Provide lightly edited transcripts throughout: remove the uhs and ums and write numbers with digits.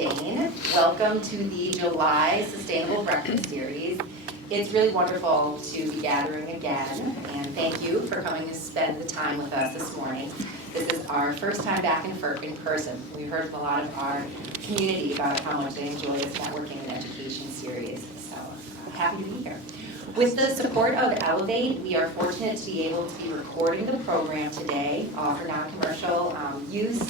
Dane. Welcome to the July Sustainable Breakfast Series. It's really wonderful to be gathering again, and thank you for coming to spend the time with us this morning. This is our first time back in person. We heard from a lot of our community about how much they enjoy this networking and education series, so I'm happy to be here. With the support of Elevate, we are fortunate to be able to be recording the program today for non-commercial use,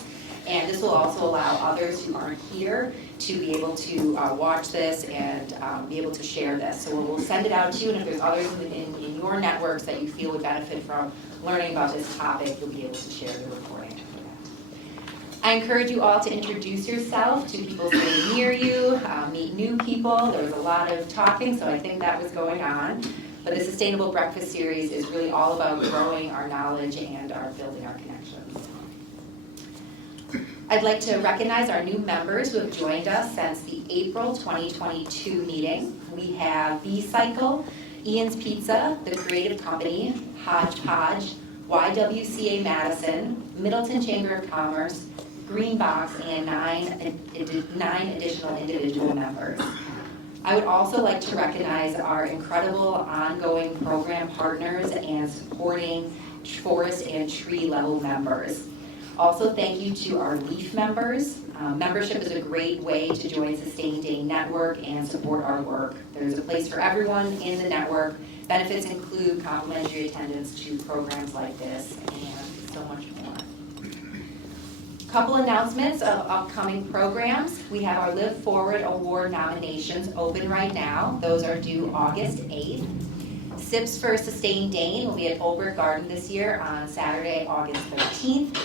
and this will also allow others who aren't here to be able to watch this and be able to share this. So we'll send it out to you, and if there's others in your networks that you feel would benefit from learning about this topic, you'll be able to share the recording after that. I encourage you all to introduce yourself to people sitting near you, meet new people. There was a lot of talking, so I think that was going on. But the Sustainable Breakfast Series is really all about growing our knowledge and building our connections. I'd like to recognize our new members who have joined us since the April 2022 meeting. We have B-Cycle, Ian's Pizza, The Creative Company, Hodgepodge, YWCA Madison, Middleton Chamber of Commerce, Green Box, and nine additional individual members. I would also like to recognize our incredible ongoing program partners and supporting forest and tree level members. Also, thank you to our LEAF members. Membership is a great way to join Sustain Dane Network and support our work. There's a place for everyone in the network. Benefits include complimentary attendance to programs like this and so much more. Couple announcements of upcoming programs. We have our Live Forward Award nominations open right now. Those are due August 8th. SIPs for Sustain Dane will be at Olbert Garden this year on Saturday, August 13th.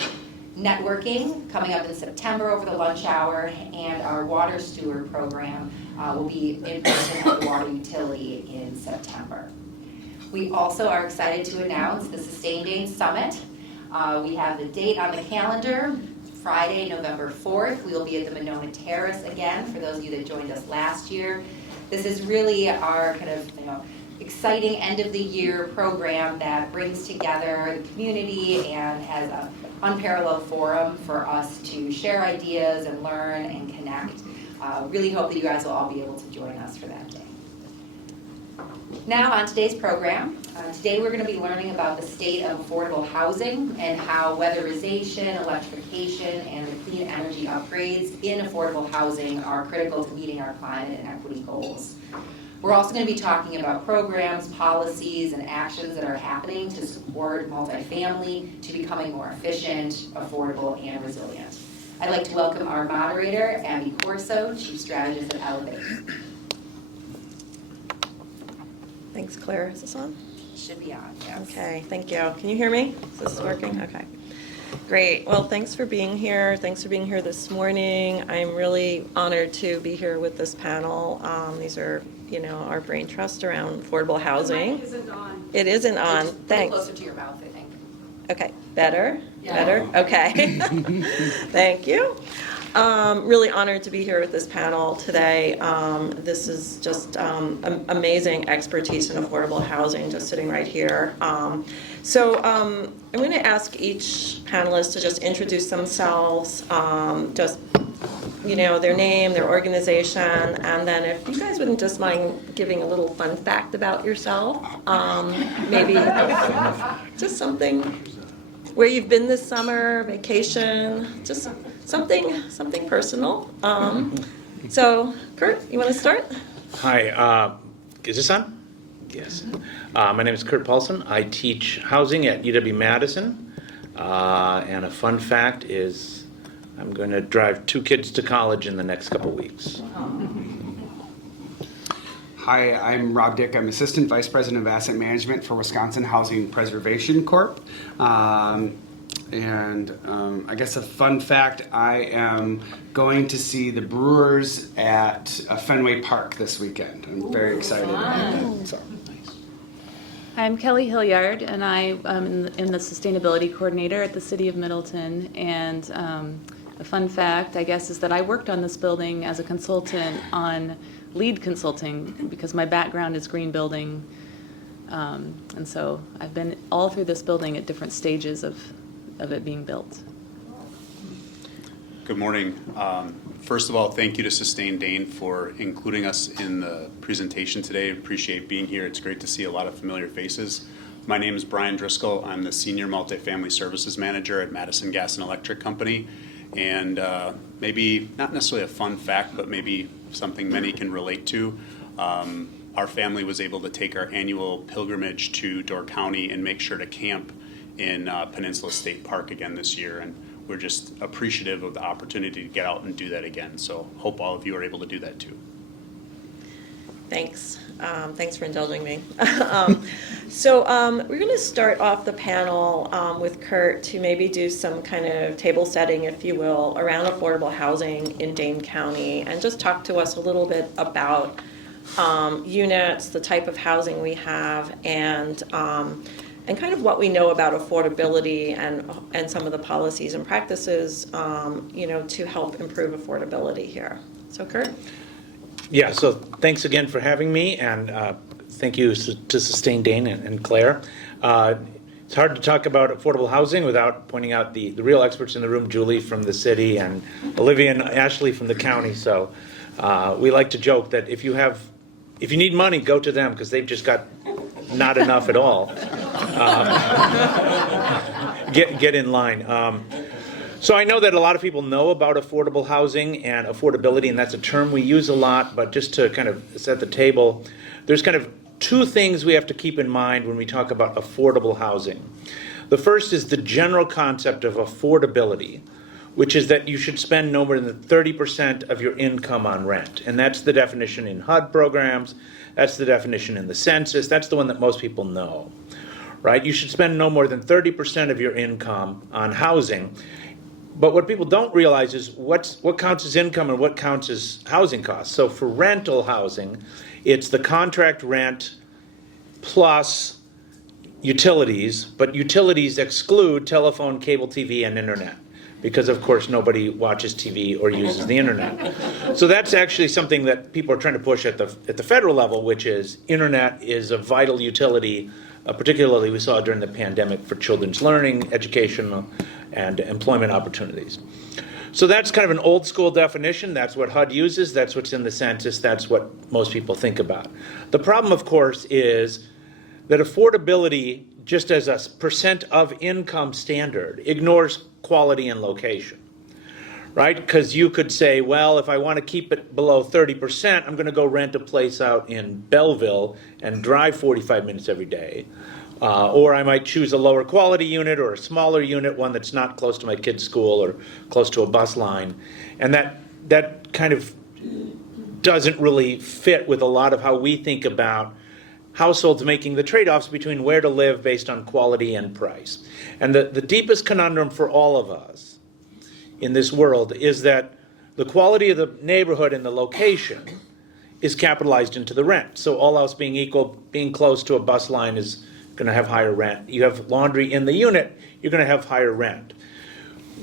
Networking coming up in September over the lunch hour, and our water steward program will be in person at the water utility in September. We also are excited to announce the Sustain Dane Summit. We have the date on the calendar, Friday, November 4th. We will be at the Monona Terrace again for those of you that joined us last year. This is really our kind of exciting end of the year program that brings together the community and has an unparalleled forum for us to share ideas and learn and connect. Really hope that you guys will all be able to join us for that day. Now on today's program. Today we're going to be learning about the state of affordable housing and how weatherization, electrification, and the clean energy upgrades in affordable housing are critical to meeting our climate and equity goals. We're also going to be talking about programs, policies, and actions that are happening to support multifamily to becoming more efficient, affordable, and resilient. I'd like to welcome our moderator, Abby Corso, Chief Strategist at Elevate. Thanks, Claire. Is this on? Should be on, yes. Okay, thank you. Can you hear me? Is this working? Okay. Great. Well, thanks for being here. Thanks for being here this morning. I'm really honored to be here with this panel. These are, our brain trust around affordable housing. The mic isn't on. It isn't on. Just Thanks. closer to your mouth, I think. Okay. Better? Yeah. Better? Okay. Thank you. Really honored to be here with this panel today. This is just amazing expertise in affordable housing just sitting right here. So I'm going to ask each panelist to just introduce themselves, their name, their organization, and then if you guys wouldn't just mind giving a little fun fact about yourself, maybe just something where you've been this summer, vacation, just something personal. So, Kurt, you want to start? Hi, is this on? Yes. My name is Kurt Paulson. I teach housing at UW-Madison. And a fun fact is I'm going to drive 2 kids to college in the next couple weeks. Hi, I'm Rob Dick. I'm Assistant Vice President of Asset Management for Wisconsin Housing Preservation Corp. I guess a fun fact, I am going to see the Brewers at Fenway Park this weekend. I'm very excited about that. So. I'm Kelly Hilliard, and I am in the Sustainability Coordinator at the City of Middleton. And a fun fact, I guess, is that I worked on this building as a consultant on lead consulting because my background is green building. And so I've been all through this building at different stages of it being built. Good morning. First of all, thank you to Sustain Dane for including us in the presentation today. Appreciate being here. It's great to see a lot of familiar faces. My name is Brian Driscoll. I'm the Senior Multifamily Services Manager at Madison Gas and Electric Company. And maybe not necessarily a fun fact, but maybe something many can relate to. Our family was able to take our annual pilgrimage to Door County and make sure to camp in Peninsula State Park again this year. And we're just appreciative of the opportunity to get out and do that again. So hope all of you are able to do that too. Thanks. Thanks for indulging me. So we're going to start off the panel with Kurt to maybe do some kind of table setting, if you will, around affordable housing in Dane County, and just talk to us a little bit about units, the type of housing we have, and kind of what we know about affordability and some of the policies and practices, to help improve affordability here. So, Kurt? Yeah, so thanks again for having me, and thank you to Sustain Dane and Claire. It's hard to talk about affordable housing without pointing out the real experts in the room, Julie from the city and Olivia and Ashley from the county. So we like to joke that if you need money, go to them, because they've just got not enough at all. Get in line. So I know that a lot of people know about affordable housing and affordability, and that's a term we use a lot, but just to kind of set the table, there's kind of two things we have to keep in mind when we talk about affordable housing. The first is the general concept of affordability, which is that you should spend no more than 30% of your income on rent. And that's the definition in HUD programs, that's the definition in the census, that's the one that most people know, right? You should spend no more than 30% of your income on housing. But what people don't realize is what counts as income and what counts as housing costs. So for rental housing, it's the contract rent plus utilities, but utilities exclude telephone, cable TV, and internet, because of course nobody watches TV or uses the internet. So that's actually something that people are trying to push at the federal level, which is internet is a vital utility, particularly we saw during the pandemic, for children's learning, education, and employment opportunities. So that's kind of an old school definition. That's what HUD uses. That's what's in the census. That's what most people think about. The problem, of course, is that affordability, just as a percent of income standard, ignores quality and location, right? Because you could say, well, if I want to keep it below 30%, I'm going to go rent a place out in Belleville and drive 45 minutes every day. Or I might choose a lower quality unit or a smaller unit, one that's not close to my kid's school or close to a bus line. And that kind of doesn't really fit with a lot of how we think about households making the trade-offs between where to live based on quality and price. And the deepest conundrum for all of us in this world is that the quality of the neighborhood and the location is capitalized into the rent. So all else being equal, being close to a bus line is going to have higher rent. You have laundry in the unit, you're going to have higher rent.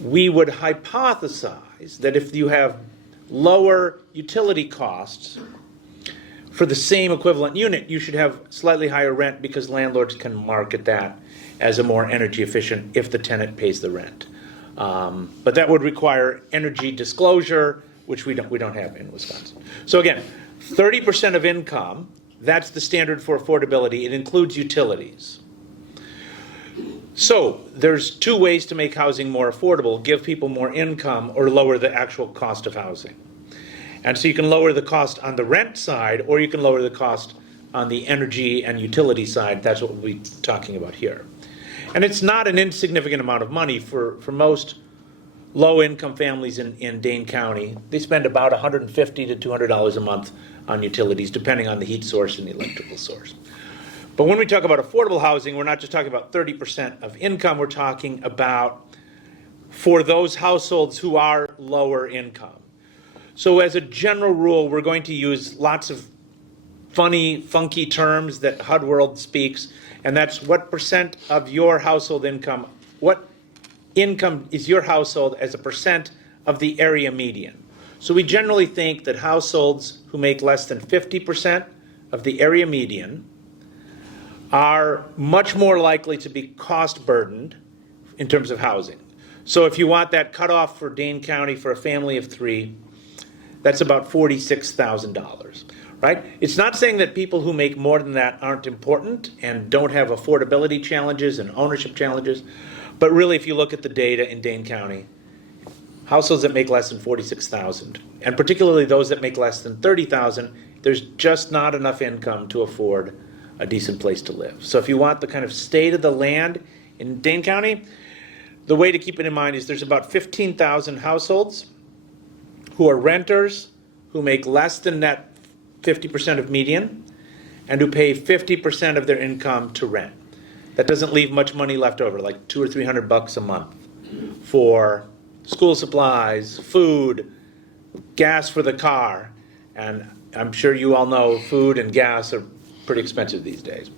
We would hypothesize that if you have lower utility costs for the same equivalent unit, you should have slightly higher rent, because landlords can market that as a more energy efficient if the tenant pays the rent. But that would require energy disclosure, which we don't have in Wisconsin. So again, 30% of income, that's the standard for affordability. It includes utilities. So there's two ways to make housing more affordable: give people more income or lower the actual cost of housing. And so you can lower the cost on the rent side, or you can lower the cost on the energy and utility side. That's what we'll be talking about here. And it's not an insignificant amount of money for most low-income families in Dane County. They spend about $150 to $200 a month on utilities, depending on the heat source and the electrical source. But when we talk about affordable housing, we're not just talking about 30% of income. We're talking about for those households who are lower income. So as a general rule, we're going to use lots of funny, funky terms that HUD World speaks, and that's what percent of your household income, what income is your household as a percent of the area median. So we generally think that households who make less than 50% of the area median are much more likely to be cost burdened in terms of housing. So if you want that cutoff for Dane County for a family of 3, that's about $46,000, right? It's not saying that people who make more than that aren't important and don't have affordability challenges and ownership challenges, but really if you look at the data in Dane County, households that make less than $46,000, and particularly those that make less than $30,000, there's just not enough income to afford a decent place to live. So if you want the kind of state of the land in Dane County, the way to keep it in mind is there's about 15,000 households who are renters, who make less than that 50% of median, and who pay 50% of their income to rent. That doesn't leave much money left over, like $200 or $300 a month for school supplies, food, gas for the car, and I'm sure you all know food and gas are pretty expensive these days.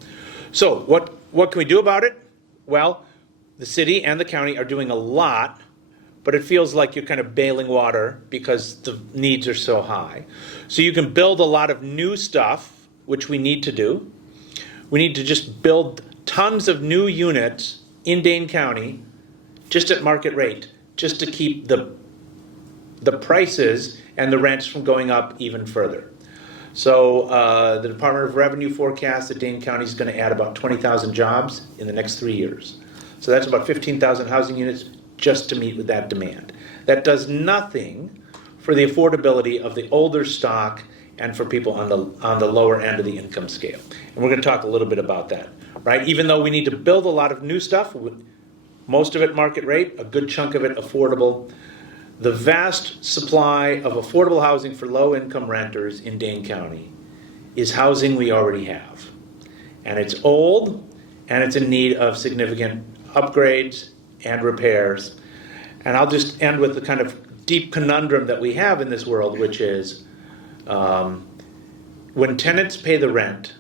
So what can we do about it? Well, the city and the county are doing a lot, but it feels like you're kind of bailing water because the needs are so high. So you can build a lot of new stuff, which we need to do. We need to just build tons of new units in Dane County, just at market rate, just to keep the prices and the rents from going up even further. So the Department of Revenue forecasts that Dane County is going to add about 20,000 jobs in the next 3 years. So that's about 15,000 housing units just to meet with that demand. That does nothing for the affordability of the older stock and for people on the lower end of the income scale. And we're going to talk a little bit about that, right? Even though we need to build a lot of new stuff, most of it market rate, a good chunk of it affordable. The vast supply of affordable housing for low-income renters in Dane County is housing we already have. And it's old, and it's in need of significant upgrades and repairs. And I'll just end with the kind of deep conundrum that we have in this world, which is when tenants pay the rent,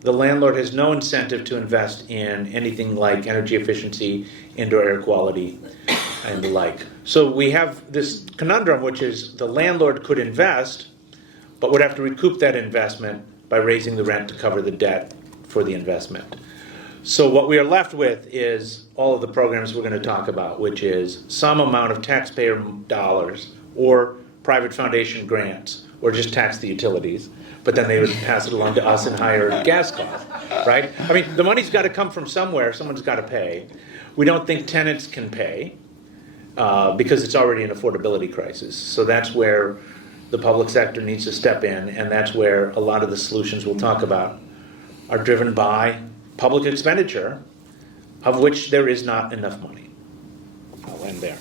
the landlord has no incentive to invest in anything like energy efficiency, indoor air quality, and the like. So we have this conundrum, which is the landlord could invest, but would have to recoup that investment by raising the rent to cover the debt for the investment. So what we are left with is all of the programs we're going to talk about, which is some amount of taxpayer dollars or private foundation grants, or just tax the utilities, but then they would pass it along to us and higher gas costs, right? I mean, the money's got to come from somewhere. Someone's got to pay. We don't think tenants can pay because it's already an affordability crisis. So that's where the public sector needs to step in, and that's where a lot of the solutions we'll talk about are driven by public expenditure, of which there is not enough money. I'll end there.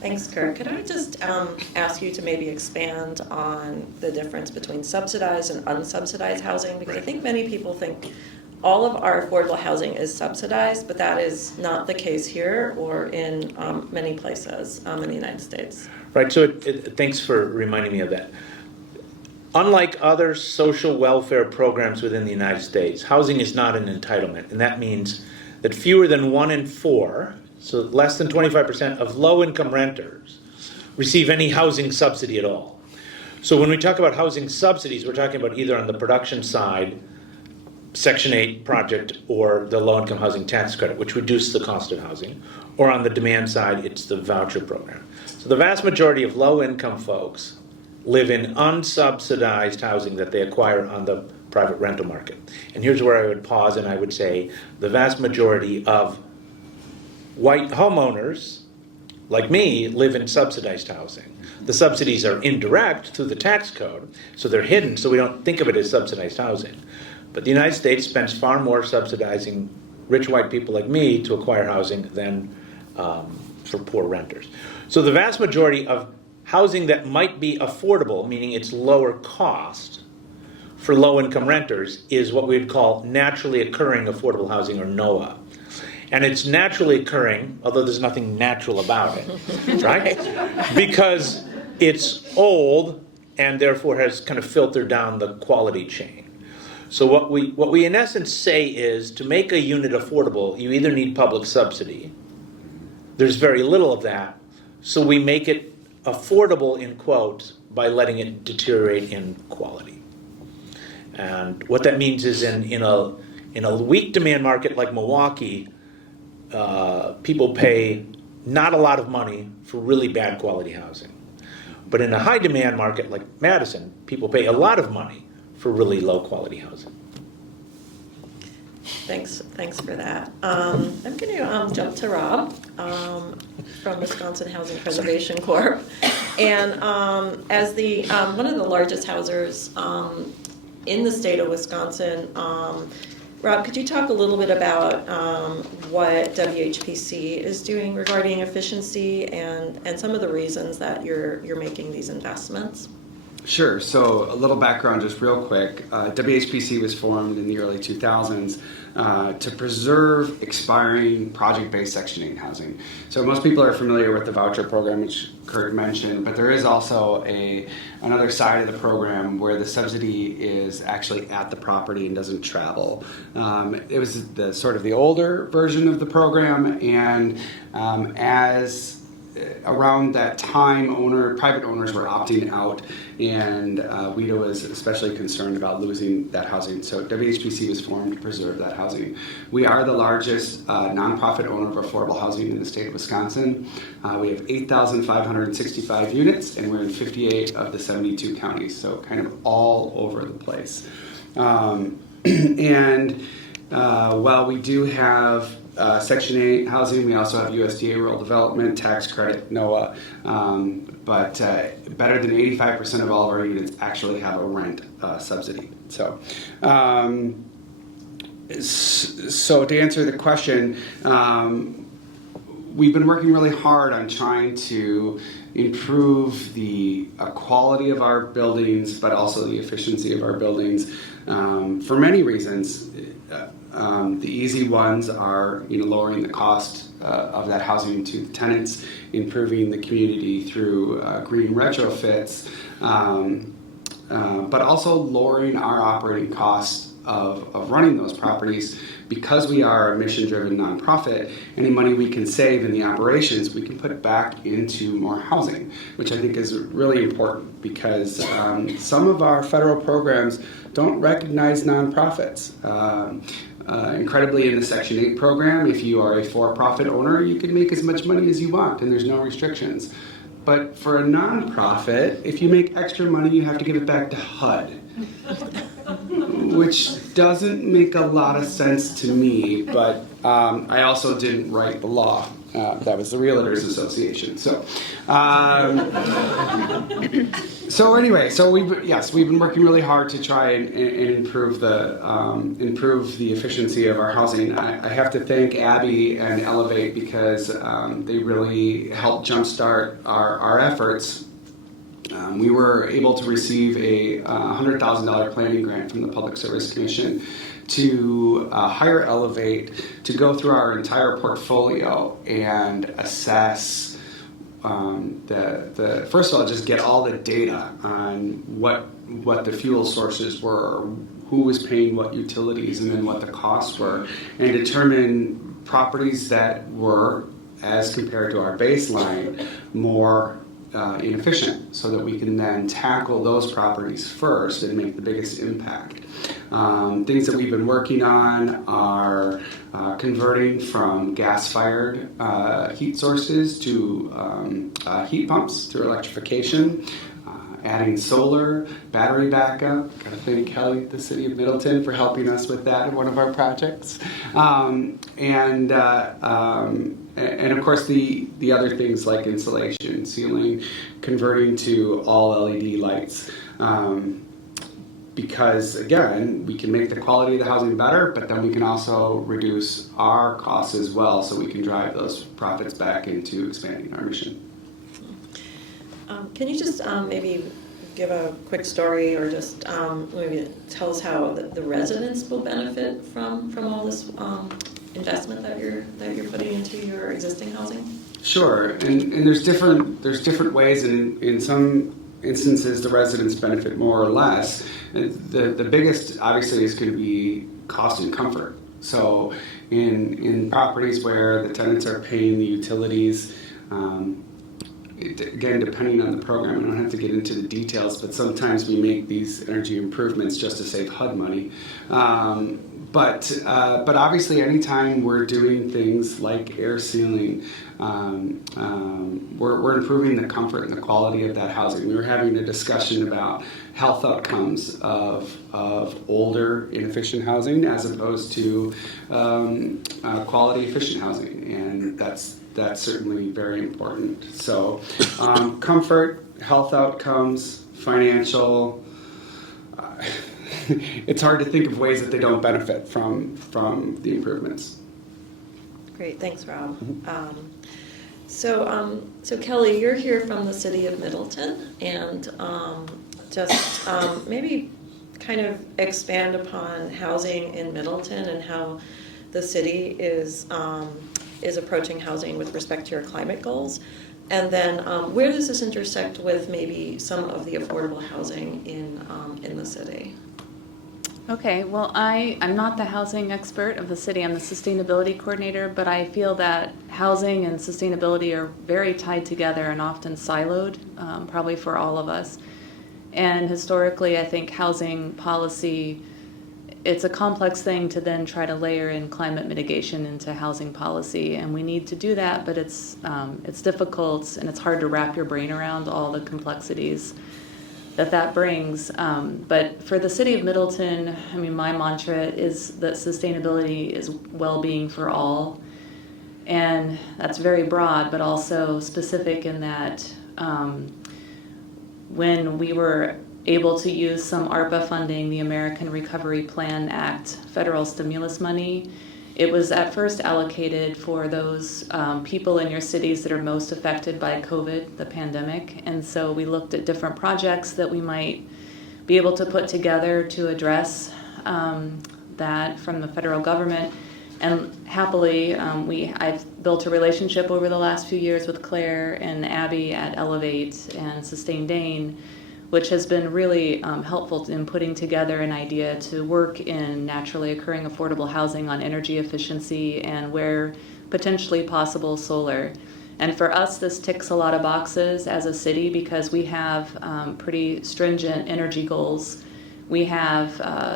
Thanks, Kurt. Could I just ask you to maybe expand on the difference between subsidized and unsubsidized housing? Because I think many people think all of our affordable housing is subsidized, but that is not the case here or in many places in the United States. Right, so thanks for reminding me of that. Unlike other social welfare programs within the United States, housing is not an entitlement, and that means that fewer than 1 in 4, so less than 25% of low-income renters receive any housing subsidy at all. So when we talk about housing subsidies, we're talking about either on the production side, Section 8 project, or the low-income housing tax credit, which reduces the cost of housing, or on the demand side, it's the voucher program. So the vast majority of low-income folks live in unsubsidized housing that they acquire on the private rental market. And here's where I would pause and I would say the vast majority of white homeowners, like me, live in subsidized housing. The subsidies are indirect through the tax code, so they're hidden, so we don't think of it as subsidized housing. But the United States spends far more subsidizing rich white people like me to acquire housing than for poor renters. So the vast majority of housing that might be affordable, meaning it's lower cost for low-income renters, is what we would call naturally occurring affordable housing, or NOAH. And it's naturally occurring, although there's nothing natural about it, right? Because it's old and therefore has kind of filtered down the quality chain. So what we in essence say is, to make a unit affordable, you either need public subsidy. There's very little of that, so we make it affordable, in quotes, by letting it deteriorate in quality. And what that means is in a weak demand market like Milwaukee, people pay not a lot of money for really bad quality housing. But in a high demand market like Madison, people pay a lot of money for really low quality housing. Thanks for that. I'm going to jump to Rob from Wisconsin Housing Preservation Corp. And as the one of the largest housers in the state of Wisconsin, Rob, could you talk a little bit about what WHPC is doing regarding efficiency and some of the reasons that you're making these investments? Sure. So a little background just real quick. WHPC was formed in the early 2000s to preserve expiring project-based Section 8 housing. So most people are familiar with the voucher program, which Kurt mentioned, but there is also another side of the program where the subsidy is actually at the property and doesn't travel. It was the sort of the older version of the program, and as around that time, private owners were opting out, and WHEDA was especially concerned about losing that housing. So WHPC was formed to preserve that housing. We are the largest nonprofit owner of affordable housing in the state of Wisconsin. We have 8,565 units, and we're in 58 of the 72 counties, so kind of all over the place. While we do have Section 8 housing, we also have USDA rural development, tax credit, NOAA, but better than 85% of all of our units actually have a rent subsidy. So to answer the question, we've been working really hard on trying to improve the quality of our buildings, but also the efficiency of our buildings for many reasons. The easy ones are, lowering the cost of that housing to the tenants, improving the community through green retrofits, but also lowering our operating costs of running those properties. Because we are a mission-driven nonprofit, any money we can save in the operations, we can put back into more housing, which I think is really important because some of our federal programs don't recognize nonprofits. Incredibly, in the Section 8 program, if you are a for-profit owner, you can make as much money as you want, and there's no restrictions. But for a nonprofit, if you make extra money, you have to give it back to HUD, which doesn't make a lot of sense to me, but I also didn't write the law. That was the Realtors Association. So we've been working really hard to try and improve the efficiency of our housing. I have to thank Abby and Elevate because they really helped jumpstart our efforts. We were able to receive a $100,000 planning grant from the Public Service Commission to hire Elevate to go through our entire portfolio and assess first of all, just get all the data on what the fuel sources were, who was paying what utilities, and then what the costs were, and determine properties that were, as compared to our baseline, more inefficient, so that we can then tackle those properties first and make the biggest impact. Things that we've been working on are converting from gas-fired heat sources to heat pumps through electrification, adding solar, battery backup. Got to thank Kelly at the City of Middleton for helping us with that in one of our projects. And of course the other things like insulation, ceiling, converting to all LED lights. Because again, we can make the quality of the housing better, but then we can also reduce our costs as well, so we can drive those profits back into expanding our mission. Can you just maybe give a quick story, or just maybe tell us how the residents will benefit from all this investment that you're putting into your existing housing? Sure, and there's different ways, and in some instances the residents benefit more or less. The biggest obviously is going to be cost and comfort. So in properties where the tenants are paying the utilities, again, depending on the program, I don't have to get into the details, but sometimes we make these energy improvements just to save HUD money. But obviously, anytime we're doing things like air sealing, we're improving the comfort and the quality of that housing. We were having a discussion about health outcomes of older, inefficient housing as opposed to quality, efficient housing, and that's certainly very important. So, comfort, health outcomes, financial. It's hard to think of ways that they don't benefit from the improvements. Great, thanks, Rob. So Kelly, you're here from the city of Middleton, and just maybe kind of expand upon housing in Middleton and how the city is approaching housing with respect to your climate goals. And then where does this intersect with maybe some of the affordable housing in the city? Okay, well, I'm not the housing expert of the city. I'm the sustainability coordinator, but I feel that housing and sustainability are very tied together and often siloed, probably for all of us. And historically, I think housing policy, it's a complex thing to then try to layer in climate mitigation into housing policy, and we need to do that, but it's difficult and it's hard to wrap your brain around all the complexities that brings. But for the city of Middleton, I mean, my mantra is that sustainability is well-being for all. And that's very broad, but also specific in that when we were able to use some ARPA funding, the American Recovery Plan Act federal stimulus money, it was at first allocated for those people in your cities that are most affected by COVID, the pandemic. And so we looked at different projects that we might be able to put together to address that from the federal government. And happily, I've built a relationship over the last few years with Claire and Abby at Elevate and Sustain Dane, which has been really helpful in putting together an idea to work in naturally occurring affordable housing on energy efficiency and where potentially possible solar. And for us, this ticks a lot of boxes as a city because we have pretty stringent energy goals. We have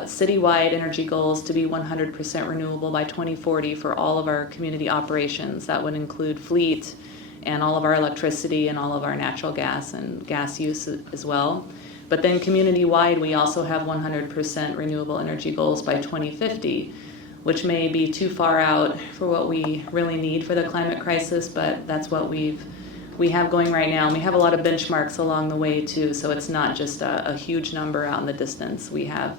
citywide energy goals to be 100% renewable by 2040 for all of our community operations. That would include fleet, and all of our electricity and all of our natural gas and gas use as well. But then community-wide, we also have 100% renewable energy goals by 2050, which may be too far out for what we really need for the climate crisis, but that's what we have going right now. And we have a lot of benchmarks along the way too, so it's not just a huge number out in the distance. We have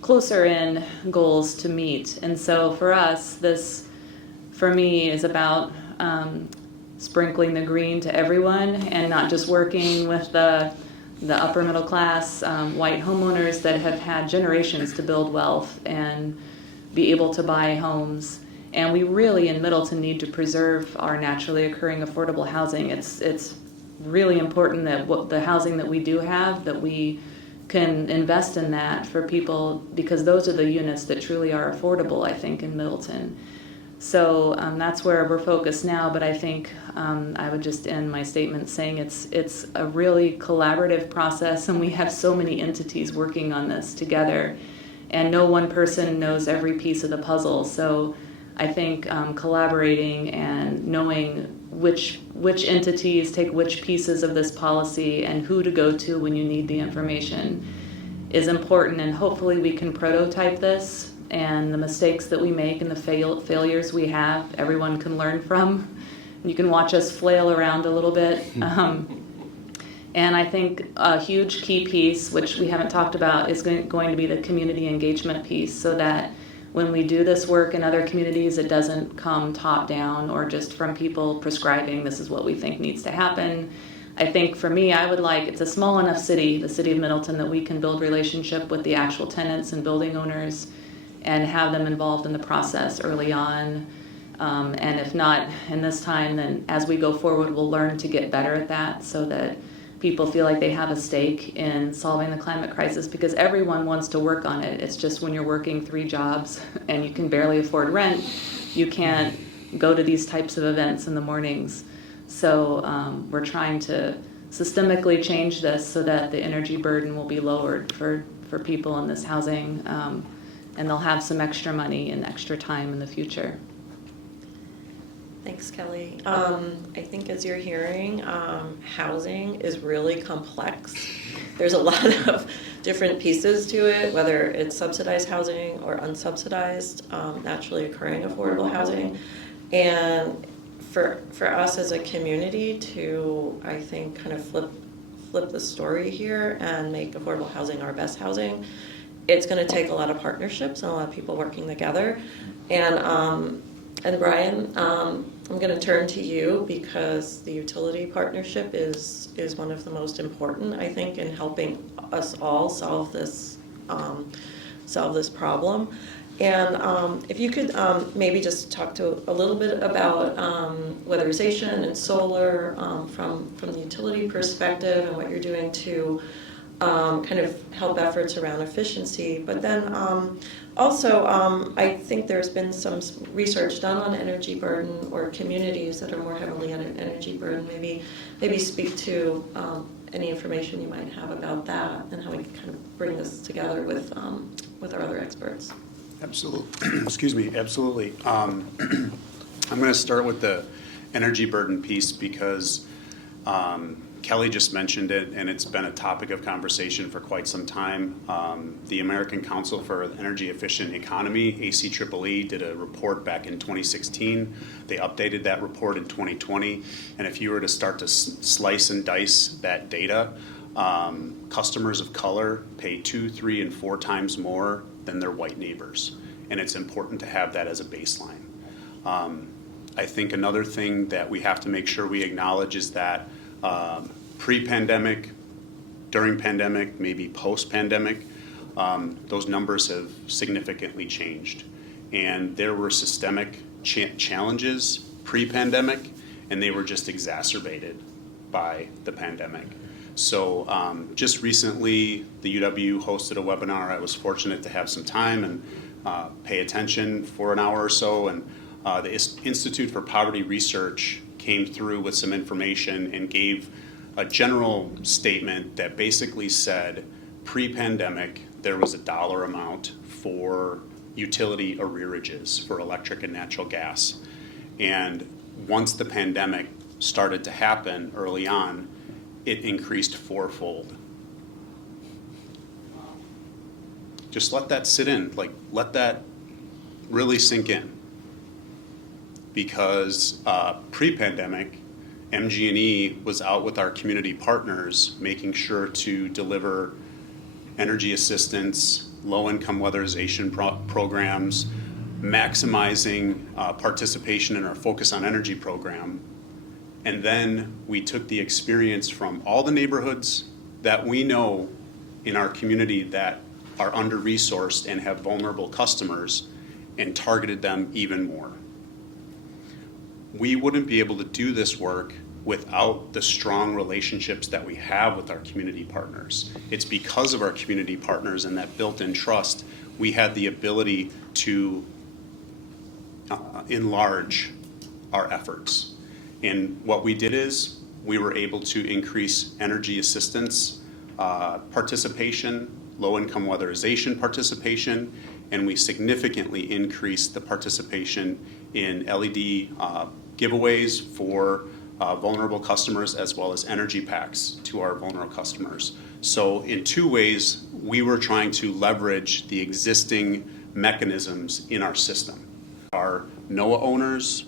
closer in goals to meet. And so for us, this, for me, is about sprinkling the green to everyone and not just working with the upper middle class white homeowners that have had generations to build wealth and be able to buy homes. And we really in Middleton need to preserve our naturally occurring affordable housing. It's really important that the housing that we do have, that we can invest in that for people, because those are the units that truly are affordable, I think, in Middleton. So that's where we're focused now, but I think I would just end my statement saying it's a really collaborative process, and we have so many entities working on this together, and no one person knows every piece of the puzzle. So I think collaborating and knowing which entities take which pieces of this policy and who to go to when you need the information is important, and hopefully we can prototype this. And the mistakes that we make and the failures we have, everyone can learn from. You can watch us flail around a little bit. And I think a huge key piece, which we haven't talked about, is going to be the community engagement piece, so that when we do this work in other communities, it doesn't come top down or just from people prescribing this is what we think needs to happen. I think for me, I would like, it's a small enough city, the city of Middleton, that we can build relationship with the actual tenants and building owners and have them involved in the process early on. And if not in this time, then as we go forward, we'll learn to get better at that so that people feel like they have a stake in solving the climate crisis, because everyone wants to work on it. It's just when you're working 3 jobs and you can barely afford rent, you can't go to these types of events in the mornings. So we're trying to systemically change this so that the energy burden will be lowered for people in this housing, and they'll have some extra money and extra time in the future. Thanks, Kelly. I think as you're hearing, housing is really complex. There's a lot of different pieces to it, whether it's subsidized housing or unsubsidized, naturally occurring affordable housing. And for us as a community to, I think, kind of flip the story here and make affordable housing our best housing, it's going to take a lot of partnerships and a lot of people working together. And Brian, I'm going to turn to you because the utility partnership is one of the most important, I think, in helping us all solve this problem. And if you could maybe just talk to a little bit about weatherization and solar from the utility perspective and what you're doing to kind of help efforts around efficiency. But then also, I think there's been some research done on energy burden or communities that are more heavily on energy burden. Maybe speak to any information you might have about that and how we can kind of bring this together with our other experts. Absolutely. Excuse me. Absolutely. I'm going to start with the energy burden piece because Kelly just mentioned it, and it's been a topic of conversation for quite some time. The American Council for the Energy Efficient Economy, ACEEE, did a report back in 2016. They updated that report in 2020, and if you were to start to slice and dice that data, customers of color pay 2, 3, and 4 times more than their white neighbors, and it's important to have that as a baseline. I think another thing that we have to make sure we acknowledge is that pre-pandemic, during pandemic, maybe post-pandemic, those numbers have significantly changed. And there were systemic challenges pre-pandemic, and they were just exacerbated by the pandemic. So just recently, the UW hosted a webinar. I was fortunate to have some time and pay attention for an hour or so. And the Institute for Poverty Research came through with some information and gave a general statement that basically said pre-pandemic there was a dollar amount for utility arrearages for electric and natural gas. And once the pandemic started to happen early on, it increased 4-fold. Just let that sit in, let that really sink in. Because pre-pandemic, MG&E was out with our community partners making sure to deliver energy assistance, low-income weatherization programs, maximizing participation in our Focus on Energy program. And then we took the experience from all the neighborhoods that we know in our community that are under-resourced and have vulnerable customers and targeted them even more. We wouldn't be able to do this work without the strong relationships that we have with our community partners. It's because of our community partners and that built-in trust, we had the ability to enlarge our efforts. And what we did is we were able to increase energy assistance participation, low-income weatherization participation, and we significantly increased the participation in LED giveaways for vulnerable customers as well as energy packs to our vulnerable customers. So in 2 ways, we were trying to leverage the existing mechanisms in our system. Our NOAA owners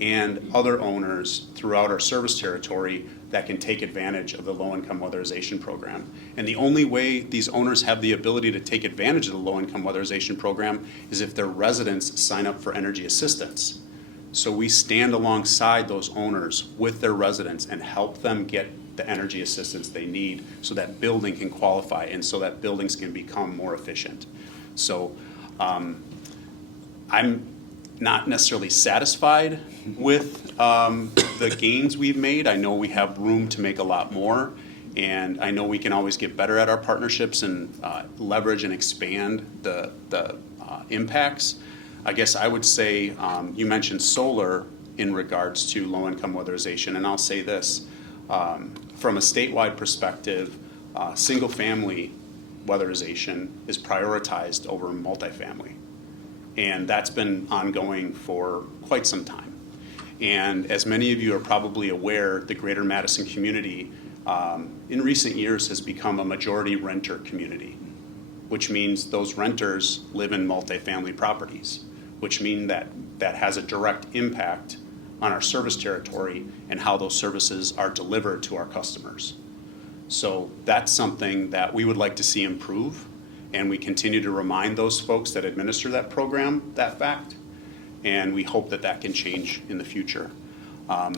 and other owners throughout our service territory that can take advantage of the low-income weatherization program. And the only way these owners have the ability to take advantage of the low-income weatherization program is if their residents sign up for energy assistance. So we stand alongside those owners with their residents and help them get the energy assistance they need so that building can qualify and so that buildings can become more efficient. So I'm not necessarily satisfied with the gains we've made. I know we have room to make a lot more, and I know we can always get better at our partnerships and leverage and expand the impacts. I guess I would say, you mentioned solar. in regards to low-income weatherization. And I'll say this, from a statewide perspective, single-family weatherization is prioritized over multifamily. And that's been ongoing for quite some time. And as many of you are probably aware, the greater Madison community in recent years has become a majority renter community, which means those renters live in multifamily properties, which mean that that has a direct impact on our service territory and how those services are delivered to our customers. So that's something that we would like to see improve, and we continue to remind those folks that administer that program that fact, and we hope that that can change in the future.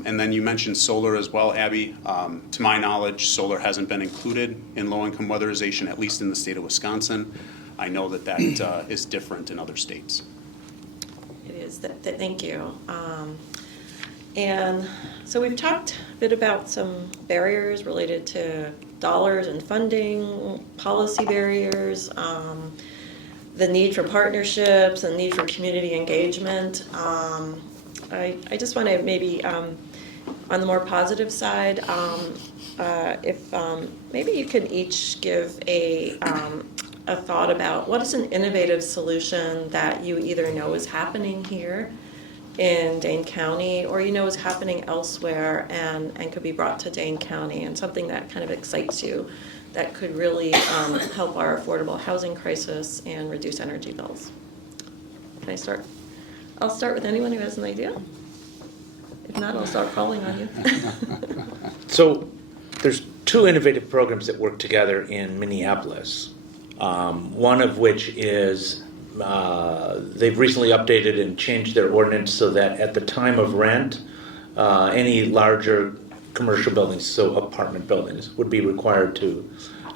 And then you mentioned solar as well, Abby. To my knowledge, solar hasn't been included in low-income weatherization, at least in the state of Wisconsin. I know that that is different in other states. It is. Thank you. And so we've talked a bit about some barriers related to dollars and funding, policy barriers, the need for partnerships, the need for community engagement. I just want to maybe, on the more positive side, if maybe you could each give a thought about what is an innovative solution that you either know is happening here in Dane County, or you know is happening elsewhere and could be brought to Dane County, and something that kind of excites you that could really help our affordable housing crisis and reduce energy bills. Can I start? I'll start with anyone who has an idea. If not, I'll start calling on you. So there's two innovative programs that work together in Minneapolis. One of which is they've recently updated and changed their ordinance so that at the time of rent, any larger commercial buildings, so apartment buildings, would be required to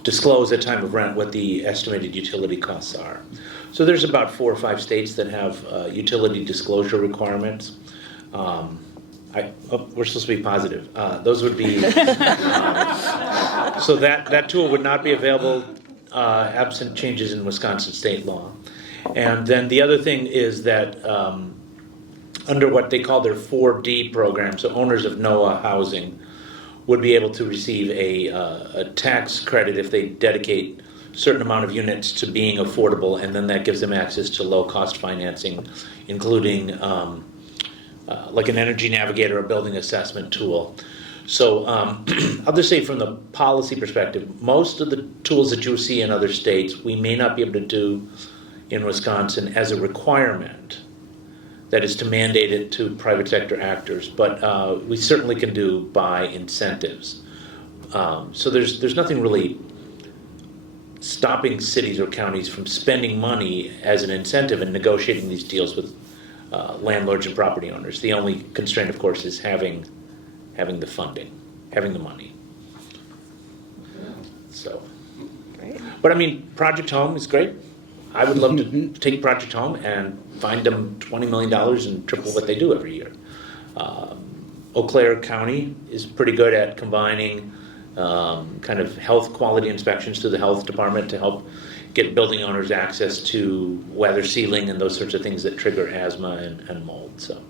disclose at time of rent what the estimated utility costs are. So there's about 4 or 5 states that have utility disclosure requirements. We're supposed to be positive. Those would be, so that tool would not be available absent changes in Wisconsin state law. And then the other thing is that under what they call their 4D program, so owners of NOAA housing would be able to receive a tax credit if they dedicate a certain amount of units to being affordable, and then that gives them access to low-cost financing, including like an Energy Navigator, a building assessment tool. So I'll just say from the policy perspective, most of the tools that you see in other states, we may not be able to do in Wisconsin as a requirement. That is to mandate it to private sector actors, but we certainly can do by incentives. So there's nothing really stopping cities or counties from spending money as an incentive and negotiating these deals with landlords and property owners. The only constraint, of course, is having the funding, having the money. So, Great. but I mean, Project Home is great. I would love to take Project Home and find them $20 million and triple what they do every year. Eau Claire County is pretty good at combining kind of health quality inspections to the health department to help get building owners access to weather sealing and those sorts of things that trigger asthma and mold. So,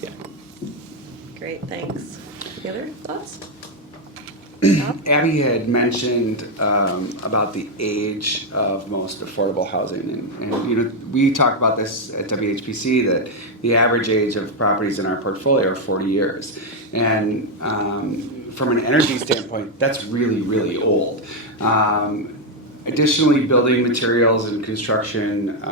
yeah. Great, thanks. Any other thoughts? Abby had mentioned about the age of most affordable housing, and you know, we talk about this at WHPC that the average age of properties in our portfolio are 40 years, and from an energy standpoint, that's really, really old. Additionally, building materials and construction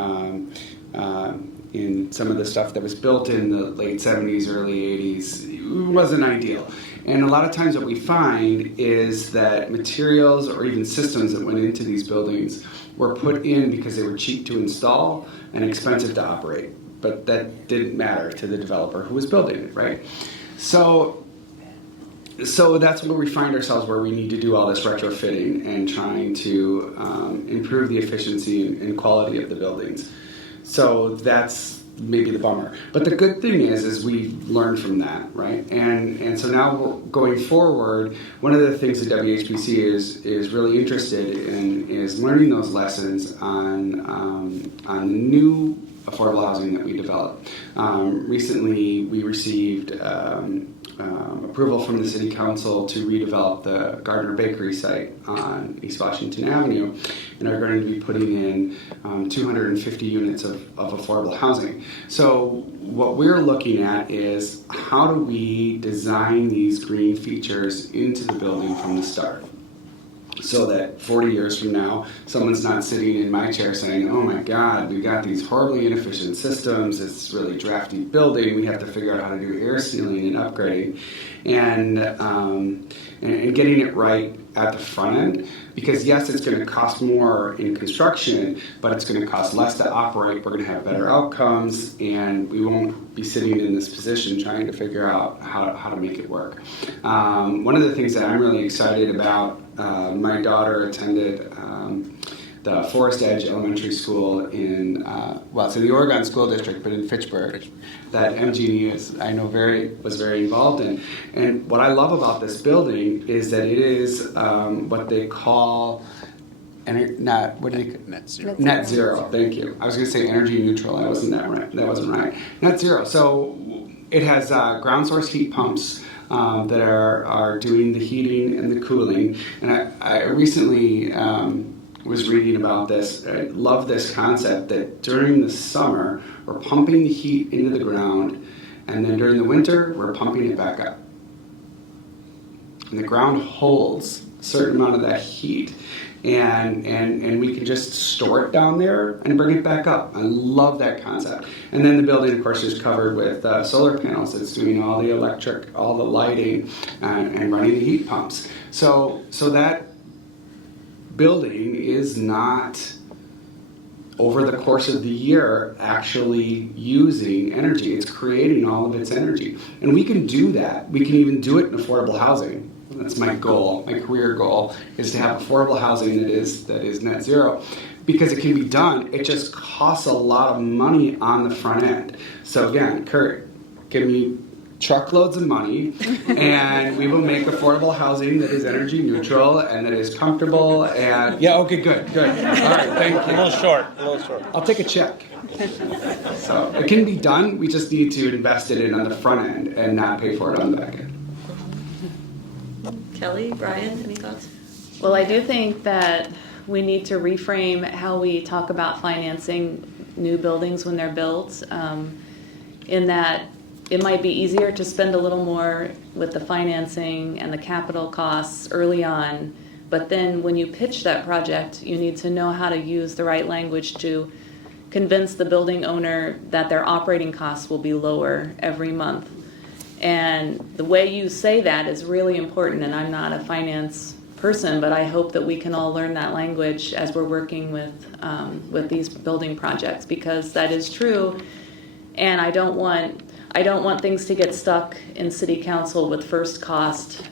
in some of the stuff that was built in the late 70s, early 80s wasn't ideal. And a lot of times what we find is that materials or even systems that went into these buildings were put in because they were cheap to install and expensive to operate. But that didn't matter to the developer who was building it, right? So that's where we find ourselves, where we need to do all this retrofitting and trying to improve the efficiency and quality of the buildings. So that's maybe the bummer. But the good thing is we've learned from that, right? And so now going forward, one of the things that WHPC is really interested in is learning those lessons on new affordable housing that we develop. Recently, we received approval from the City Council to redevelop the Gardner Bakery site on East Washington Avenue, and are going to be putting in 250 units of affordable housing. So what we're looking at is how do we design these green features into the building from the start, so that 40 years from now, someone's not sitting in my chair saying, oh my God, we got these horribly inefficient systems, it's really drafty building, we have to figure out how to do air sealing and upgrading, and getting it right at the front end. Because yes, it's going to cost more in construction, but it's going to cost less to operate, we're going to have better outcomes, and we won't be sitting in this position trying to figure out how to make it work. One of the things that I'm really excited about, my daughter attended the Forest Edge Elementary School in, it's in the Oregon School District, but in Fitchburg, that MG&E was very involved in. And what I love about this building is that it is what they call Net zero. Net zero. Thank you. I was going to say energy neutral. That wasn't right. Net zero. So it has ground source heat pumps that are doing the heating and the cooling. And I recently was reading about this. I love this concept that during the summer we're pumping the heat into the ground, and then during the winter we're pumping it back up. And the ground holds a certain amount of that heat. And we can just store it down there and bring it back up. I love that concept. And then the building, of course, is covered with solar panels. It's doing all the electric, all the lighting, and running the heat pumps. So that building is not, over the course of the year, actually using energy. It's creating all of its energy. And we can do that. We can even do it in affordable housing. That's my goal. My career goal is to have affordable housing that is net zero, because it can be done. It just costs a lot of money on the front end. So again, Kurt, give me truckloads of money, and we will make affordable housing that is energy neutral and that is comfortable. And yeah, okay, good. All right, thank you. A little short. I'll take a check. So it can be done. We just need to invest it in on the front end and not pay for it on the back end. Kelly, Brian, any thoughts? Well, I do think that we need to reframe how we talk about financing new buildings when they're built, in that it might be easier to spend a little more with the financing and the capital costs early on, but then when you pitch that project, you need to know how to use the right language to convince the building owner that their operating costs will be lower every month. And the way you say that is really important, and I'm not a finance person, but I hope that we can all learn that language as we're working with these building projects, because that is true. And I don't want things to get stuck in City Council with first cost,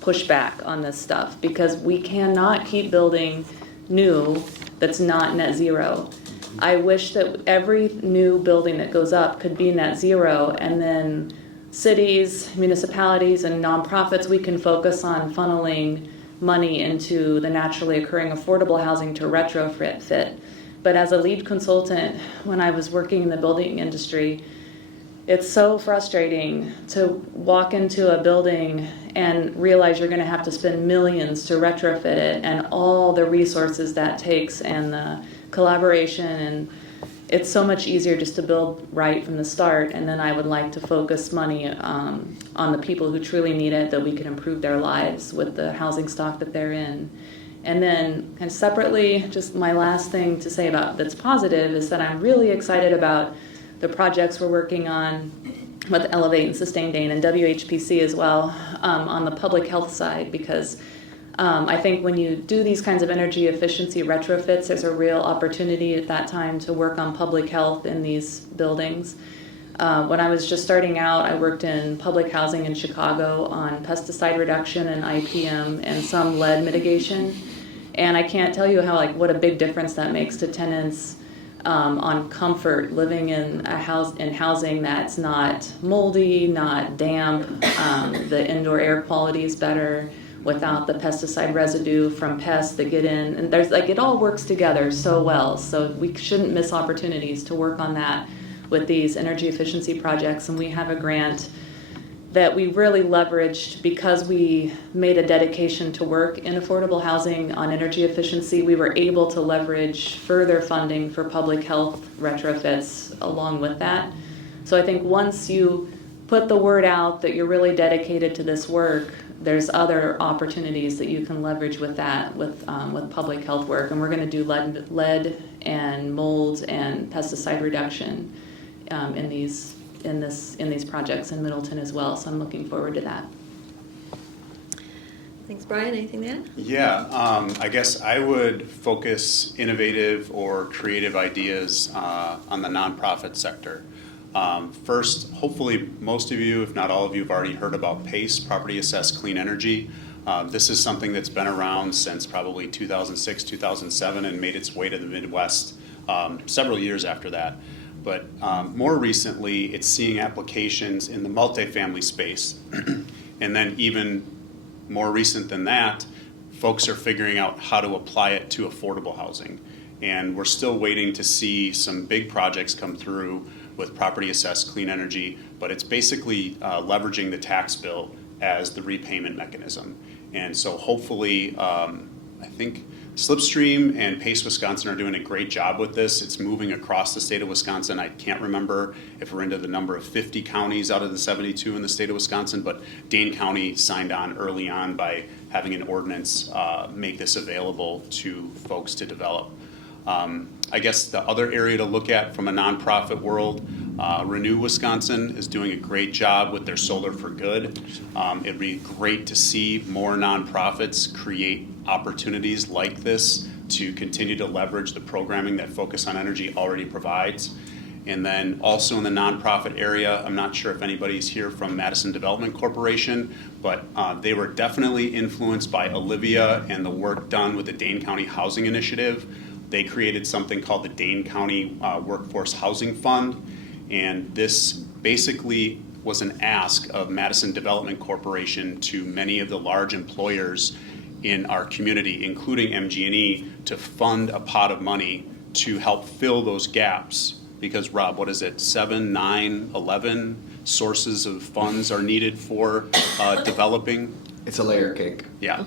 pushback on this stuff, because we cannot keep building new that's not net zero. I wish that every new building that goes up could be net zero, and then cities, municipalities, and nonprofits, we can focus on funneling money into the naturally occurring affordable housing to retrofit. But as a lead consultant, when I was working in the building industry, it's so frustrating to walk into a building and realize you're going to have to spend millions to retrofit it, and all the resources that takes, and the collaboration, and it's so much easier just to build right from the start. And then I would like to focus money on the people who truly need it, that we can improve their lives with the housing stock that they're in. And then kind of separately, just my last thing to say about that's positive is that I'm really excited about the projects we're working on with Elevate and Sustain Dane and WHPC as well, on the public health side, because I think when you do these kinds of energy efficiency retrofits, there's a real opportunity at that time to work on public health in these buildings. When I was just starting out, I worked in public housing in Chicago on pesticide reduction and IPM and some lead mitigation. And I can't tell you what a big difference that makes to tenants on comfort living in housing that's not moldy, not damp. The indoor air quality is better. without the pesticide residue from pests that get in. And there's like, it all works together so well. So we shouldn't miss opportunities to work on that with these energy efficiency projects. And we have a grant that we really leveraged because we made a dedication to work in affordable housing on energy efficiency. We were able to leverage further funding for public health retrofits along with that. So I think once you put the word out that you're really dedicated to this work, there's other opportunities that you can leverage with that, with public health work. And we're going to do lead and mold and pesticide reduction in these projects in Middleton as well. So I'm looking forward to that. Thanks, Brian. Anything to add? Yeah, I guess I would focus innovative or creative ideas on the nonprofit sector. First, hopefully most of you, if not all of you, have already heard about PACE, Property Assessed Clean Energy. This is something that's been around since probably 2006, 2007 and made its way to the Midwest several years after that. But more recently, it's seeing applications in the multifamily space. And then even more recent than that, folks are figuring out how to apply it to affordable housing. And we're still waiting to see some big projects come through with property assessed clean energy, but it's basically leveraging the tax bill as the repayment mechanism. And so hopefully, I think Slipstream and Pace Wisconsin are doing a great job with this. It's moving across the state of Wisconsin. I can't remember if we're into the number of 50 counties out of the 72 in the state of Wisconsin, but Dane County signed on early on by having an ordinance make this available to folks to develop. I guess the other area to look at from a nonprofit world, Renew Wisconsin is doing a great job with their Solar for Good. It'd be great to see more nonprofits create opportunities like this to continue to leverage the programming that Focus on Energy already provides. And then also in the nonprofit area, I'm not sure if anybody's here from Madison Development Corporation, but they were definitely influenced by Olivia and the work done with the Dane County Housing Initiative. They created something called the Dane County Workforce Housing Fund, and this basically was an ask of Madison Development Corporation to many of the large employers in our community, including MG&E, to fund a pot of money to help fill those gaps. Because Rob, what is it, 7, 9, 11 sources of funds are needed for developing? It's a layer cake. Yeah.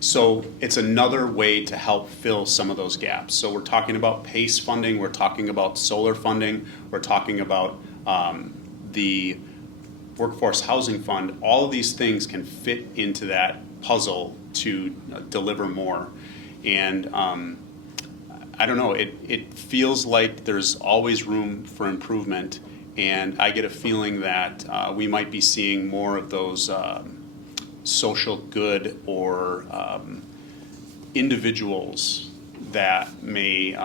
So it's another way to help fill some of those gaps. So we're talking about PACE funding, we're talking about solar funding, we're talking about the Workforce Housing Fund. All of these things can fit into that puzzle to deliver more. And I don't know, it feels like there's always room for improvement. And I get a feeling that we might be seeing more of those social good or individuals that may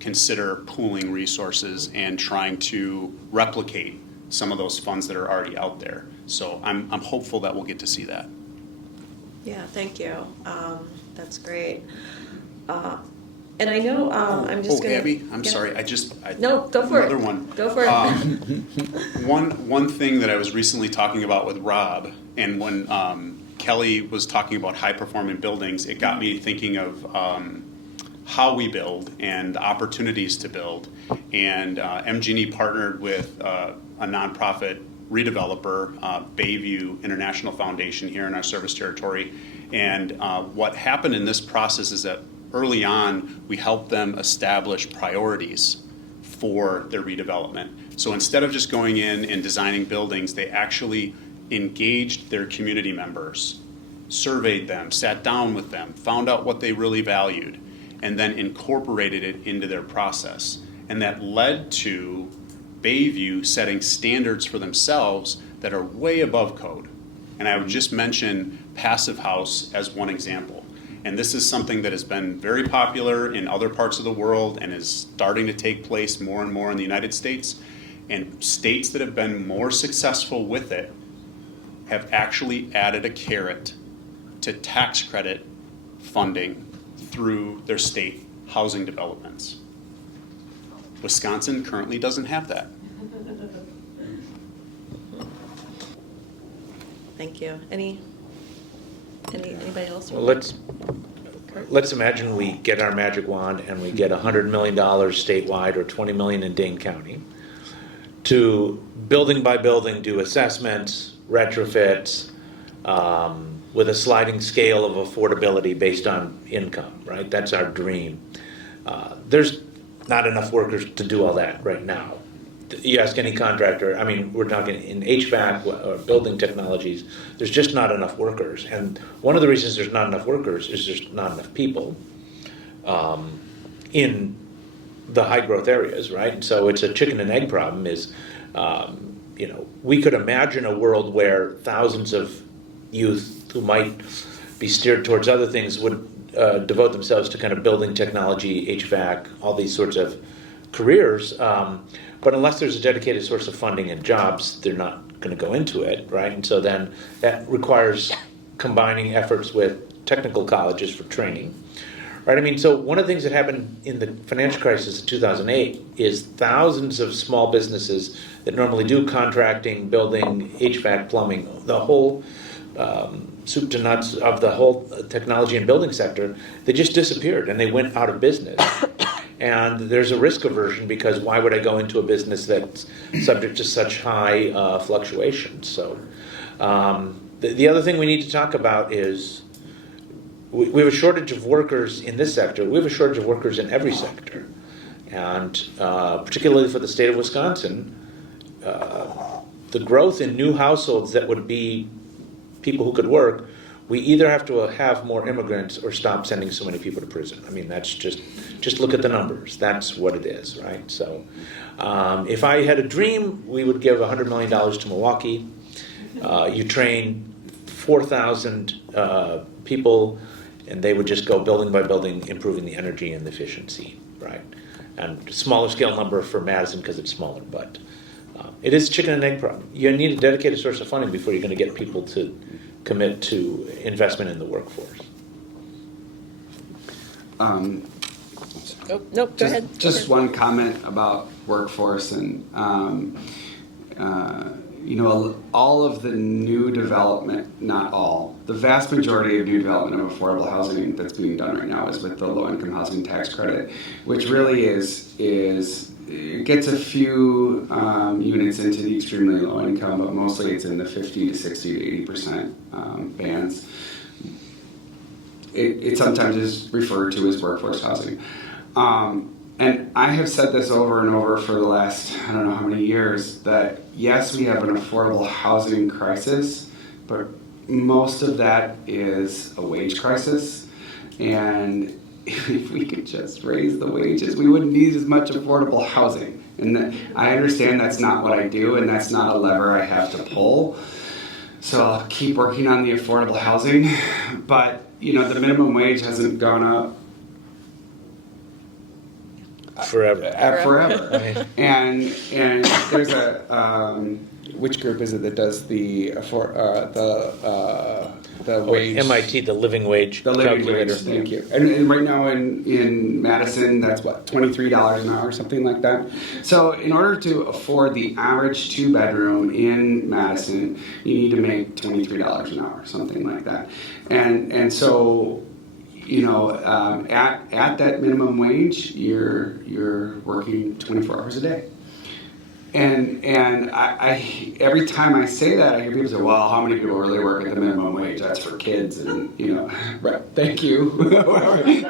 consider pooling resources and trying to replicate some of those funds that are already out there. So I'm hopeful that we'll get to see that. Yeah, thank you. That's great. And I know I'm just going to... Abby, I'm yeah. sorry. No, go for it. Another one. Go for it. One thing that I was recently talking about with Rob, and when Kelly was talking about high-performing buildings, it got me thinking of how we build and opportunities to build. And MG&E partnered with a nonprofit redeveloper, Bayview International Foundation here in our service territory. And what happened in this process is that early on, we helped them establish priorities for their redevelopment. So instead of just going in and designing buildings, they actually engaged their community members, surveyed them, sat down with them, found out what they really valued, and then incorporated it into their process. And that led to Bayview setting standards for themselves that are way above code. And I would just mention Passive House as one example. And this is something that has been very popular in other parts of the world and is starting to take place more and more in the United States. And states that have been more successful with it have actually added a carrot to tax credit funding through their state housing developments. Wisconsin currently doesn't have that. Thank you. Any Anybody else? Well, let's imagine we get our magic wand and we get $100 million statewide or $20 million in Dane County to building by building do assessments, retrofits, with a sliding scale of affordability based on income, right? That's our dream. There's not enough workers to do all that right now. You ask any contractor, I mean, we're talking in HVAC or building technologies, there's just not enough workers. And one of the reasons there's not enough workers is there's not enough people in the high growth areas, right? And so it's a chicken and egg problem is, we could imagine a world where thousands of youth who might be steered towards other things would devote themselves to kind of building technology, HVAC, all these sorts of careers. But unless there's a dedicated source of funding and jobs, they're not going to go into it, right? And so then that requires combining efforts with technical colleges for training, right? I mean, so one of the things that happened in the financial crisis of 2008 is thousands of small businesses that normally do contracting, building, HVAC, plumbing, the whole soup to nuts of the whole technology and building sector, they just disappeared and they went out of business. And there's a risk aversion because why would I go into a business that's subject to such high fluctuations? So the other thing we need to talk about is we have a shortage of workers in this sector. We have a shortage of workers in every sector. And particularly for the state of Wisconsin, the growth in new households that would be people who could work, we either have to have more immigrants or stop sending so many people to prison. I mean, that's just look at the numbers. That's what it is, right? So if I had a dream, we would give $100 million to Milwaukee. You train 4,000 people, and they would just go building by building, improving the energy and the efficiency, right? And smaller scale number for Madison because it's smaller, but it is a chicken and egg problem. You need a dedicated source of funding before you're going to get people to commit to investment in the workforce. Nope, go ahead. Just one comment about workforce and, all of the new development, not all, the vast majority of new development of affordable housing that's being done right now is with the low-income housing tax credit, which really is it gets a few units into the extremely low income, but mostly it's in the 50 to 60 to 80% bands. It sometimes is referred to as workforce housing. And I have said this over and over for the last, I don't know how many years, that yes, we have an affordable housing crisis, but most of that is a wage crisis. And if we could just raise the wages, we wouldn't need as much affordable housing. And I understand that's not what I do, and that's not a lever I have to pull. So I'll keep working on the affordable housing. But, the minimum wage hasn't gone up Forever. Forever. And there's a which group is it that does the wage? MIT, the living wage The living calculator. wage. Thank you. And right now in Madison, that's what, $23 an hour, something like that. So in order to afford the average 2-bedroom in Madison, you need to make $23 an hour, something like that. And so, at that minimum wage, you're working 24 hours a day. And I every time I say that, I hear people say, well, how many people really work at the minimum wage? That's for kids. And, right. Thank you.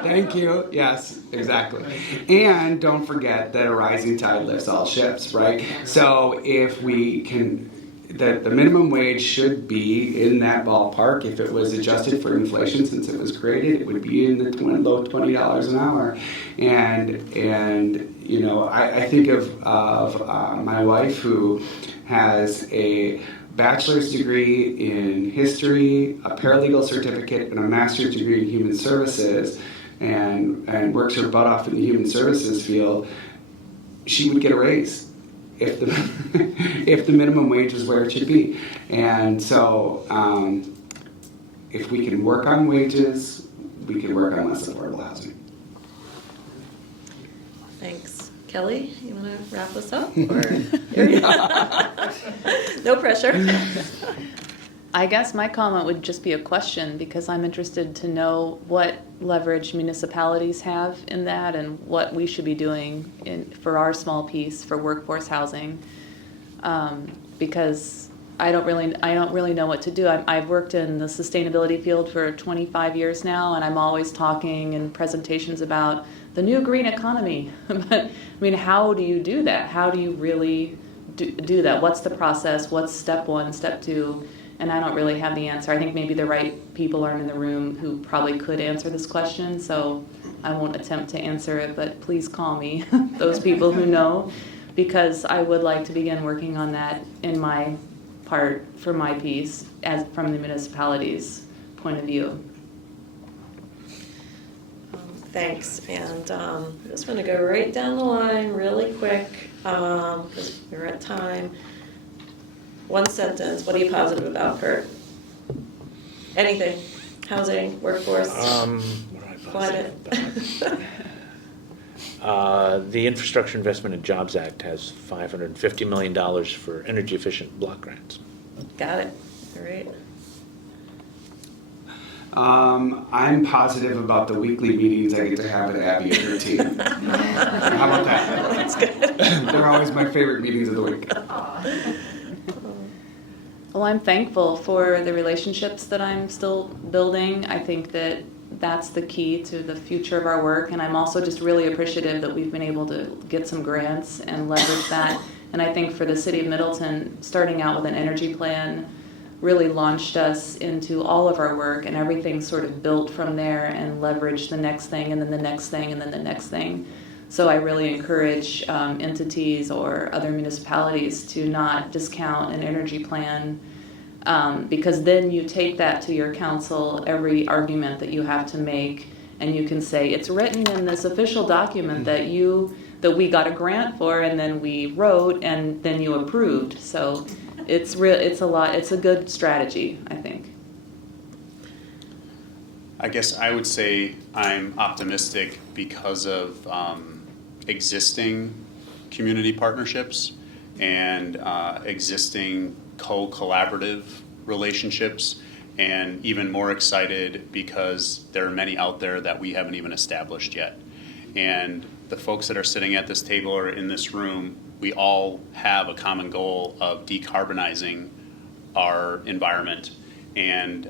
Thank you. Yes, exactly. And don't forget that a rising tide lifts all ships, right? So if we can, the minimum wage should be in that ballpark. If it was adjusted for inflation since it was created, it would be in the low $20 an hour. And I think of my wife who has a bachelor's degree in history, a paralegal certificate, and a master's degree in human services, and works her butt off in the human services field. She would get a raise if the minimum wage is where it should be. And so if we can work on wages, we can work on less affordable housing. Thanks. Kelly, you want to wrap us up? Or no pressure. I guess my comment would just be a question, because I'm interested to know what leverage municipalities have in that and what we should be doing for our small piece for workforce housing. Because I don't really know what to do. I've worked in the sustainability field for 25 years now, and I'm always talking in presentations about the new green economy. But I mean, how do you do that? How do you really do that? What's the process? What's step one, step two? And I don't really have the answer. I think maybe the right people aren't in the room who probably could answer this question, so I won't attempt to answer it, but please call me, those people who know, because I would like to begin working on that in my part for my piece as from the municipality's point of view. Thanks, and I just want to go right down the line really quick, because we're at time. One sentence, what are you positive about, Kurt? Anything, housing, workforce, What am I climate? positive about? The Infrastructure Investment and Jobs Act has $550 million for energy efficient block grants. Got it, all right. I'm positive about the weekly meetings I get to have with Abby and her team. How about that? That's good. They're always my favorite meetings of the week. Well, I'm thankful for the relationships that I'm still building. I think that that's the key to the future of our work, and I'm also just really appreciative that we've been able to get some grants and leverage that. And I think for the city of Middleton, starting out with an energy plan really launched us into all of our work, and everything sort of built from there and leveraged the next thing and then the next thing and then the next thing. So I really encourage entities or other municipalities to not discount an energy plan, because then you take that to your council, every argument that you have to make, and you can say, it's written in this official document that we got a grant for, and then we wrote, and then you approved. So it's a good strategy, I think. I guess I would say I'm optimistic because of existing community partnerships and existing co-collaborative relationships, and even more excited because there are many out there that we haven't even established yet. And the folks that are sitting at this table or in this room, we all have a common goal of decarbonizing our environment. And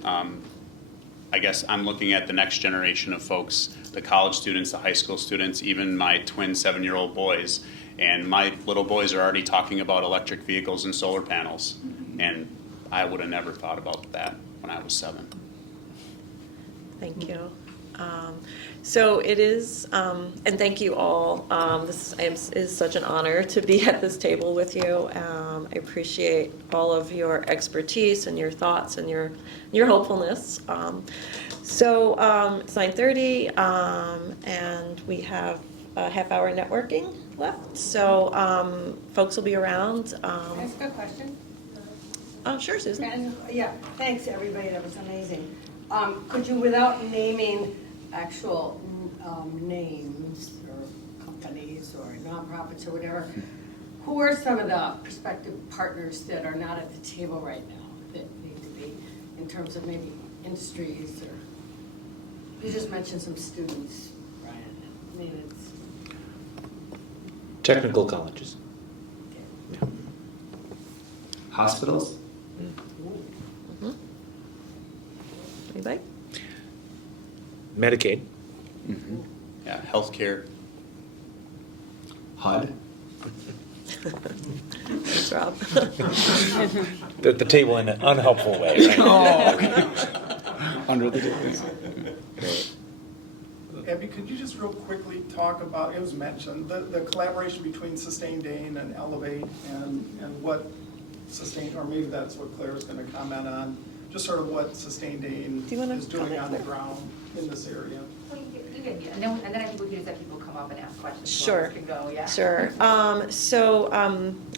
I guess I'm looking at the next generation of folks, the college students, the high school students, even my twin 7-year-old boys. And my little boys are already talking about electric vehicles and solar panels. And I would have never thought about that when I was 7. Thank you. So it is, and thank you all. This is such an honor to be at this table with you. I appreciate all of your expertise and your thoughts and your hopefulness. So it's 9:30, and we have a half-hour networking left. So folks will be around. Can I ask a question? Oh, sure, Susan. And, yeah, thanks, everybody, that was amazing. Could you, without naming actual names or companies or nonprofits or whatever, who are some of the prospective partners that are not at the table right now that need to be, in terms of maybe industries, or you just mentioned some students, Brian. I mean, it's Technical colleges. okay. Yeah. Hospitals? Mhm. Anybody? Medicaid. Yeah, healthcare. HUD? Thanks, Rob. The table in an unhelpful way. Right? Under the table. Abby, could you just real quickly talk about, it was mentioned, the collaboration between Sustain Dane and Elevate, and what Sustain, or maybe that's what Claire is going to comment on, just sort of what Sustain Dane Do you wanna is doing comment, on the Claire? ground in this area. Well, you can, and then I think we can just have people come up and ask questions. so Sure. others can go, yeah. Sure. So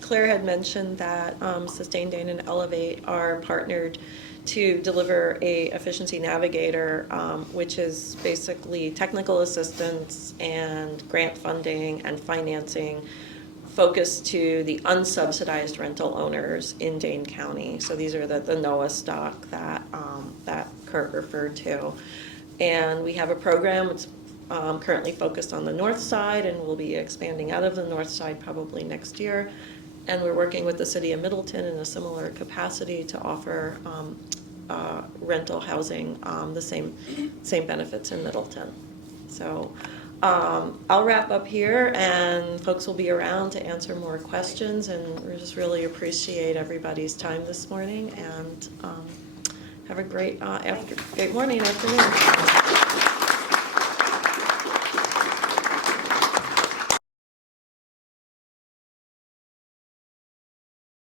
Claire had mentioned that Sustain Dane and Elevate are partnered to deliver a Efficiency Navigator, which is basically technical assistance and grant funding and financing focused to the unsubsidized rental owners in Dane County. So these are the NOAA stock that Kurt referred to. And we have a program that's currently focused on the north side, and we'll be expanding out of the north side probably next year. And we're working with the city of Middleton in a similar capacity to offer rental housing, the same benefits in Middleton. So I'll wrap up here, and folks will be around to answer more questions, and we just really appreciate everybody's time this morning, and have a great morning, afternoon.